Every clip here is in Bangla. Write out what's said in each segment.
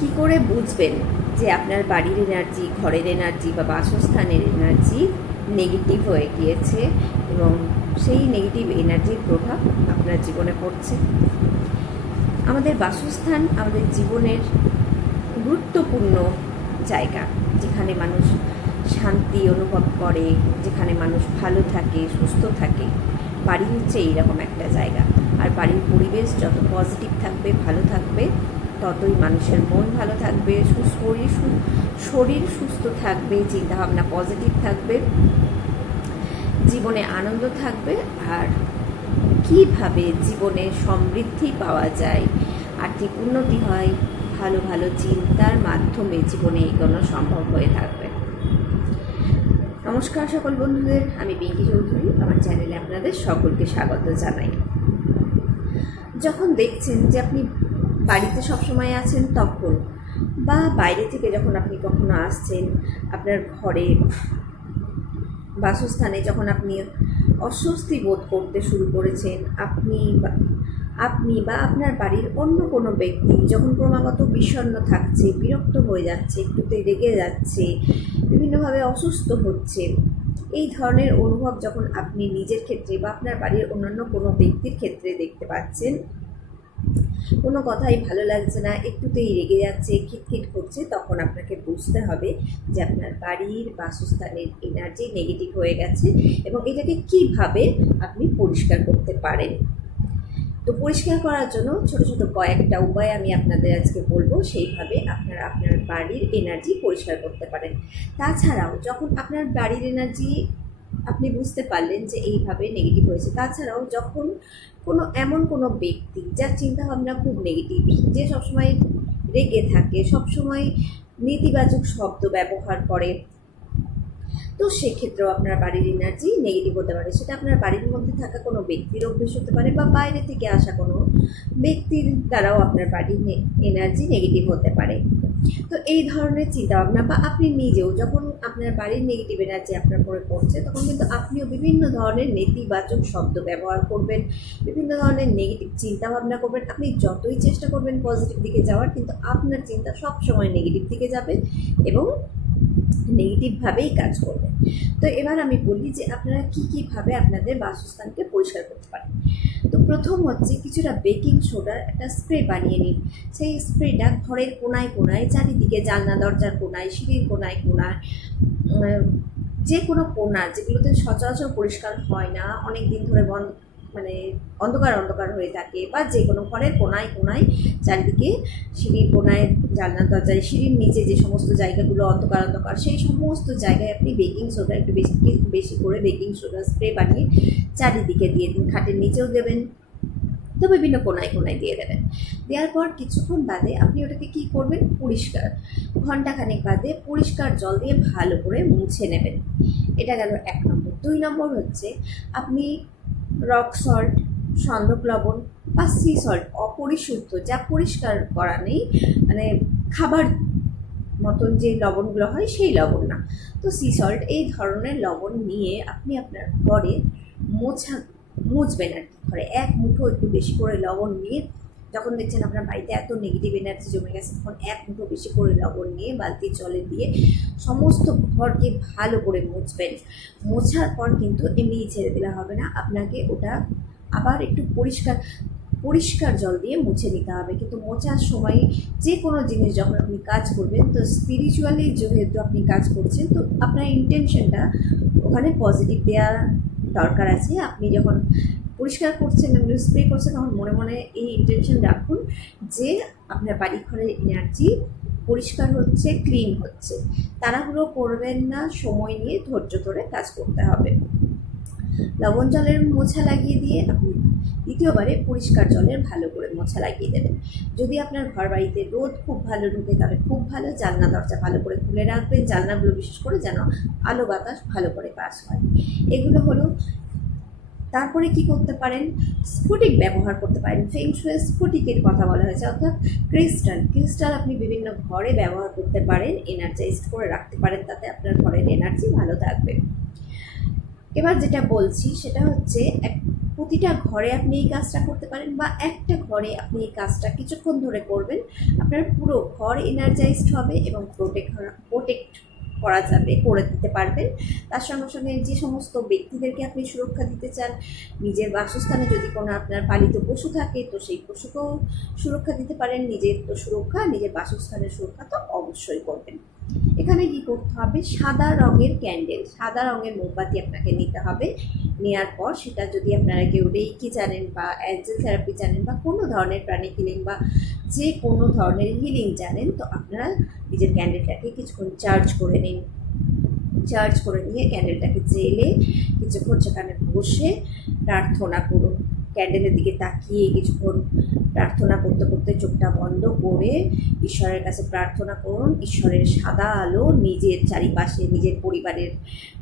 কি করে বুঝবেন যে আপনার বাড়ির এনার্জি, ঘরের এনার্জি বা বাসস্থানের এনার্জি নেগেটিভ হয়ে গিয়েছে এবং সেই নেগেটিভ এনার্জির প্রভাব আপনার জীবনে পড়ছে? আমাদের বাসস্থান আমাদের জীবনের গুরুত্বপূর্ণ জায়গা, যেখানে মানুষ শান্তি অনুভব করে, যেখানে মানুষ ভালো থাকে, সুস্থ থাকে। বাড়ি হচ্ছে এইরকম একটা জায়গা। আর বাড়ির পরিবেশ যত পজিটিভ থাকবে, ভালো থাকবে, ততই মানুষের মন ভালো থাকবে, শরীর সুস্থ থাকবে, চিন্তাভাবনা পজিটিভ থাকবে, জীবনে আনন্দ থাকবে। আর কীভাবে জীবনে সমৃদ্ধি পাওয়া যায়, আর্থিক উন্নতি হয়, ভালো ভালো চিন্তার মাধ্যমে জীবনে এগোনো সম্ভব হয়ে থাকবে। নমস্কার সকল বন্ধুদের, আমি পিঙ্কি চৌধুরী। আমার চ্যানেলে আপনাদের সকলকে স্বাগত জানাই। যখন দেখছেন যে আপনি বাড়িতে সবসময় আছেন তখন, বা বাইরে থেকে যখন আপনি কখনো আসছেন, আপনার ঘরে বাসস্থানে যখন আপনি অস্বস্তি বোধ করতে শুরু করেছেন, আপনি বা আপনার বাড়ির অন্য কোনো ব্যক্তি যখন ক্রমাগত বিষণ্ণ থাকছে, বিরক্ত হয়ে যাচ্ছে, একটুতে রেগে যাচ্ছে, বিভিন্নভাবে অসুস্থ হচ্ছে, এই ধরনের অনুভব যখন আপনি নিজের ক্ষেত্রে বা আপনার বাড়ির অন্যান্য কোনো ব্যক্তির ক্ষেত্রে দেখতে পাচ্ছেন, কোনো কথাই ভালো লাগছে না, একটুতেই রেগে যাচ্ছে, খিটখিট করছে, তখন আপনাকে বুঝতে হবে যে আপনার বাড়ির বাসস্থানের এনার্জি নেগেটিভ হয়ে গেছে এবং এটাকে কিভাবে আপনি পরিষ্কার করতে পারেন। তো পরিষ্কার করার জন্য ছোট ছোট কয়েকটা উপায় আমি আপনাদের আজকে বলবো, সেইভাবে আপনারা আপনার বাড়ির এনার্জি পরিষ্কার করতে পারেন। তাছাড়াও যখন আপনার বাড়ির এনার্জি আপনি বুঝতে পারলেন যে এইভাবে নেগেটিভ হয়েছে, তাছাড়াও যখন এমন কোনো ব্যক্তি যার চিন্তাভাবনা খুব নেগেটিভ, যে সবসময় রেগে থাকে, সবসময় নেতিবাচক শব্দ ব্যবহার করে, তো সেক্ষেত্রেও আপনার বাড়ির এনার্জি নেগেটিভ হতে পারে। সেটা আপনার বাড়ির মধ্যে থাকা কোনো ব্যক্তির অভ্যেস হতে পারে, বা বাইরে থেকে আসা কোনো ব্যক্তির দ্বারাও আপনার বাড়ির এনার্জি নেগেটিভ হতে পারে। তো এই ধরনের চিন্তাভাবনা, বা আপনি নিজেও যখন আপনার বাড়ির নেগেটিভ এনার্জি আপনার উপরে পড়ছে, তখন কিন্তু আপনিও বিভিন্ন ধরনের নেতিবাচক শব্দ ব্যবহার করবেন, বিভিন্ন ধরনের নেগেটিভ চিন্তাভাবনা করবেন। আপনি যতই চেষ্টা করবেন পজিটিভ দিকে যাওয়ার, কিন্তু আপনার চিন্তা সবসময় নেগেটিভ দিকে যাবে এবং নেগেটিভভাবেই কাজ করবে। তো এবার আমি বলি যে আপনারা কীভাবে আপনাদের বাসস্থানকে পরিষ্কার করতে পারেন। তো প্রথম হচ্ছে, কিছুটা বেকিং সোডার একটা স্প্রে বানিয়ে নিন। সেই স্প্রেটা ঘরের কোনায় কোনায়, চারিদিকে, জানলা দরজার কোনায়, সিঁড়ির কোনায় কোনায়, যে কোনো কোনা যেগুলোতে সচরাচর পরিষ্কার হয় না, অনেক দিন ধরে অন্ধকার অন্ধকার হয়ে থাকে, বা যে কোনো ঘরের কোনায় কোনায়, চারিদিকে, সিঁড়ির কোনায়, জানলার দরজায়, সিঁড়ির নিচে যে সমস্ত জায়গাগুলো অন্ধকার অন্ধকার, সেই সমস্ত জায়গায় আপনি বেকিং সোডা একটু বেশি করে বেকিং সোডা স্প্রে বানিয়ে চারিদিকে দিয়ে দিন। খাটের নিচেও দেবেন, তো বিভিন্ন কোনায় কোনায় দিয়ে দেবেন। দেওয়ার পর কিছুক্ষণ বাদে আপনি ওটাকে কী করবেন, ঘন্টাখানেক বাদে পরিষ্কার জল দিয়ে ভালো করে মুছে নেবেন। এটা গেল 1 নম্বর। 2 নম্বর হচ্ছে, আপনি রক সল্ট, সন্দক লবণ বা সি সল্ট, অপরিশুদ্ধ, যা পরিষ্কার করা নেই, খাবার মতন যে লবণগুলো হয় সেই লবণ না, তো সি সল্ট, এই ধরনের লবণ নিয়ে আপনি আপনার ঘরে মুছবেন আর কি। ঘরে 1 মুঠো একটু বেশি করে লবণ নিয়ে, যখন দেখছেন আপনার বাড়িতে এত নেগেটিভ এনার্জি জমে গেছে, তখন 1 মুঠো বেশি করে লবণ নিয়ে বালতির জলে দিয়ে সমস্ত ঘরকে ভালো করে মুছবেন। মোছার পর কিন্তু এমনিই ছেড়ে দিলে হবে না, আপনাকে ওটা আবার একটু পরিষ্কার জল দিয়ে মুছে নিতে হবে। কিন্তু মোছার সময় যে কোনো জিনিস যখন আপনি কাজ করবেন, তো স্পিরিচুয়ালি যেহেতু আপনি কাজ করছেন, তো আপনার ইন্টেনশনটা ওখানে পজিটিভ দেওয়া দরকার আছে। আপনি যখন পরিষ্কার করছেন, স্প্রে করছেন, তখন মনে মনে এই ইন্টেনশন রাখুন যে আপনার বাড়ি ঘরের এনার্জি পরিষ্কার হচ্ছে, ক্লিন হচ্ছে। তাড়াহুড়ো করবেন না, সময় নিয়ে ধৈর্য ধরে কাজ করতে হবে। লবণ জলের মোছা লাগিয়ে দিয়ে আপনি দ্বিতীয়বারে পরিষ্কার জলের ভালো করে মোছা লাগিয়ে দেবেন। যদি আপনার ঘর বাড়িতে রোদ খুব ভালো ঢুকে, তাহলে খুব ভালো, জানলা দরজা ভালো করে খুলে রাখবেন, জানলাগুলো বিশেষ করে যেন আলো বাতাস ভালো করে পাস হয়। এগুলো হলো। তারপরে কি করতে পারেন, স্ফটিক ব্যবহার করতে পারেন। ফেং শুয়ে স্ফটিকের কথা বলা হয়েছে, অর্থাৎ ক্রিস্টাল আপনি বিভিন্ন ঘরে ব্যবহার করতে পারেন, এনার্জাইজড করে রাখতে পারেন, তাতে আপনার ঘরের এনার্জি ভালো থাকবে। এবার যেটা বলছি সেটা হচ্ছে, প্রতিটা ঘরে আপনি এই কাজটা করতে পারেন, বা একটা ঘরে আপনি এই কাজটা কিছুক্ষণ ধরে করবেন, আপনার পুরো ঘর এনার্জাইজড হবে এবং প্রোটেক্ট করা যাবে, করে দিতে পারবেন। তার সঙ্গে সঙ্গে যে সমস্ত ব্যক্তিদেরকে আপনি সুরক্ষা দিতে চান, নিজের বাসস্থানে যদি কোনো আপনার পালিত পশু থাকে তো সেই পশুকেও সুরক্ষা দিতে পারেন। নিজের তো সুরক্ষা, নিজের বাসস্থানের সুরক্ষা তো অবশ্যই করবেন। এখানে কি করতে হবে, সাদা রঙের ক্যান্ডেল, সাদা রঙের মোমবাতি আপনাকে নিতে হবে। নেওয়ার পর সেটা যদি আপনারা কেউ রেইকি জানেন বা অ্যাঞ্জেল থেরাপি জানেন বা কোনো ধরনের প্রাণিক হিলিং বা যে কোনো ধরনের হিলিং জানেন, তো আপনারা নিজের ক্যান্ডেলটাকে কিছুক্ষণ চার্জ করে নিন। চার্জ করে নিয়ে ক্যান্ডেলটাকে জেলে কিছুক্ষণ সেখানে বসে প্রার্থনা করুন। ক্যান্ডেলের দিকে তাকিয়ে কিছুক্ষণ প্রার্থনা করতে করতে চোখটা বন্ধ করে ঈশ্বরের কাছে প্রার্থনা করুন। ঈশ্বরের সাদা আলো নিজের চারিপাশে, নিজের পরিবারের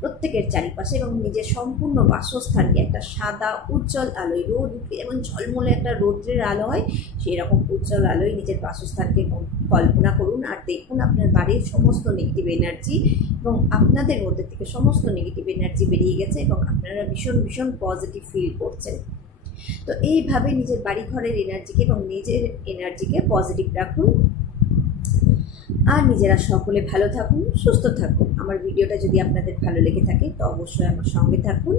প্রত্যেকের চারিপাশে এবং নিজের সম্পূর্ণ বাসস্থানকে একটা সাদা উজ্জ্বল আলোয়, রোদ যেমন ঝলমলে একটা রৌদ্রের আলো হয় সেই রকম উজ্জ্বল আলোয় নিজের বাসস্থানকে কল্পনা করুন। আর দেখুন আপনার বাড়ির সমস্ত নেগেটিভ এনার্জি এবং আপনাদের মধ্যে থেকে সমস্ত নেগেটিভ এনার্জি বেরিয়ে গেছে এবং আপনারা ভীষণ ভীষণ পজিটিভ ফিল করছেন। তো এইভাবে নিজের বাড়ি ঘরের এনার্জিকে এবং নিজের এনার্জিকে পজিটিভ রাখুন। আর নিজেরা সকলে ভালো থাকুন, সুস্থ থাকুন। আমার ভিডিওটা যদি আপনাদের ভালো লেগে থাকে তো অবশ্যই আমার সঙ্গে থাকুন।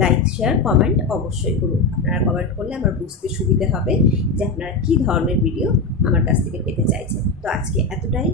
লাইক, শেয়ার, কমেন্ট অবশ্যই করুন। আপনারা কমেন্ট করলে আমার বুঝতে সুবিধে হবে যে আপনারা কী ধরনের ভিডিও আমার কাছ থেকে পেতে চাইছেন। তো আজকে এতটাই।